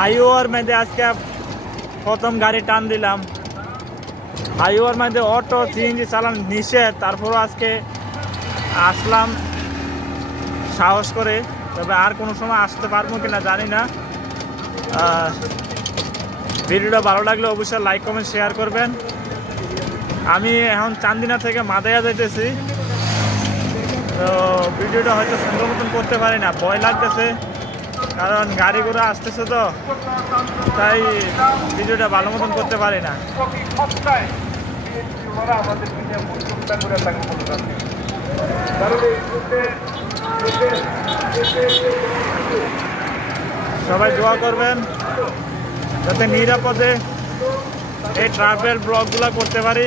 হাইওয়ার মধ্যে আজকে প্রথম গাড়ি টান দিলাম। হাইওয়ার মধ্যে অটো সিএনজি চালানো নিষেধ, তারপরও আজকে আসলাম সাহস করে। তবে আর কোনো সময় আসতে পারবো কিনা জানি না। ভিডিওটা ভালো লাগলে অবশ্যই লাইক কমেন্ট শেয়ার করবেন। আমি এখন চান্দিনা থেকে মাদায়া যাইতেছি, তো ভিডিওটা হয়তো সুন্দর মতন করতে পারি না, ভয় লাগতেছে, কারণ গাড়ি ঘোড়া আসতেছে, তো তাই ভিডিওটা ভালো মতন করতে পারি না। সবাই দোয়া করবেন যাতে নিরাপদে এই ট্রাভেল ব্লগগুলো করতে পারি।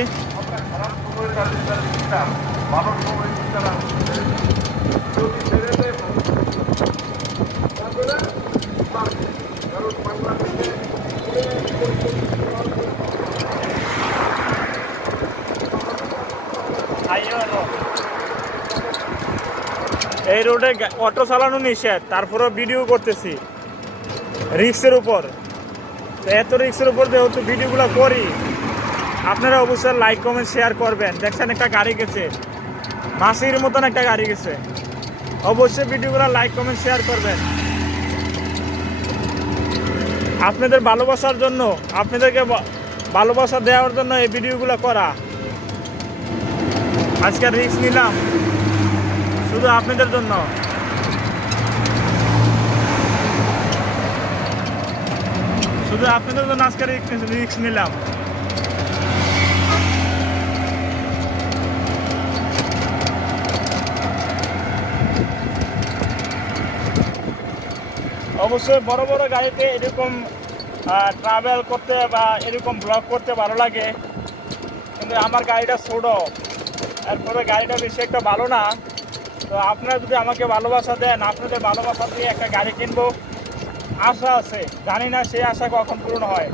এই রোডে অটো চালানো নিষেধ, তারপরে ভিডিও করতেছি রিক্সের উপর। এত রিক্সের উপর যেহেতু ভিডিওগুলো করি, আপনারা অবশ্যই লাইক কমেন্ট শেয়ার করবেন। দেখছেন একটা গাড়ি গেছে, মাসির মতন একটা গাড়ি গেছে, অবশ্যই ভিডিওগুলো লাইক কমেন্ট শেয়ার করবেন। আপনাদের ভালোবাসার জন্য, আপনাদেরকে ভালোবাসা দেওয়ার জন্য এই ভিডিওগুলো করা। আজকে রিস্ক নিলাম শুধু আপনাদের জন্য। শুধু আপনাদের জন্য আজকে রিস্ক নিলাম। অবশ্যই বড় বড় গাড়িতে এরকম ট্রাভেল করতে বা এরকম ব্লগ করতে ভালো লাগে, কিন্তু আমার গাড়িটা ছোট, এরপরে গাড়িটা বেশি একটা ভালো না। তো আপনারা যদি আমাকে ভালোবাসা দেন, আপনাদের ভালোবাসা দিয়ে একটা গাড়ি কিনবো আশা আছে, জানি না সেই আশা কখন পূরণ হয়।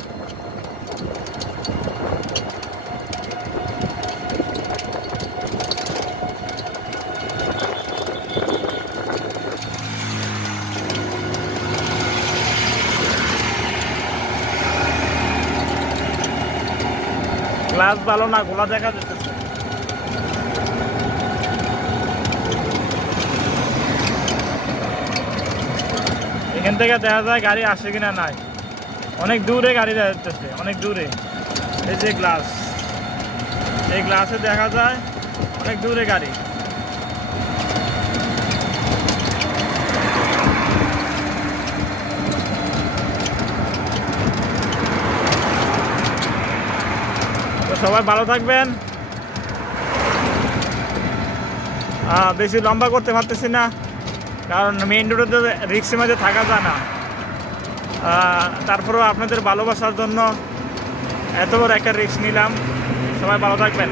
গ্লাস ভালো না, গোলা দেখা যেতেছে। এখান থেকে দেখা যায় গাড়ি আসে কিনা নাই, অনেক দূরে গাড়ি দেখা যাচ্ছে, অনেক দূরে। এই যে গ্লাস, এই গ্লাসে দেখা যায় অনেক দূরে গাড়ি। তো সবাই ভালো থাকবেন। বেশি লম্বা করতে পারতেছি না, কারণ মেইন রোডে রিক্সের মাঝে থাকা যায় না। তারপরেও আপনাদের ভালোবাসার জন্য এত বড় একটা রিস্ক নিলাম। সবাই ভালো থাকবেন।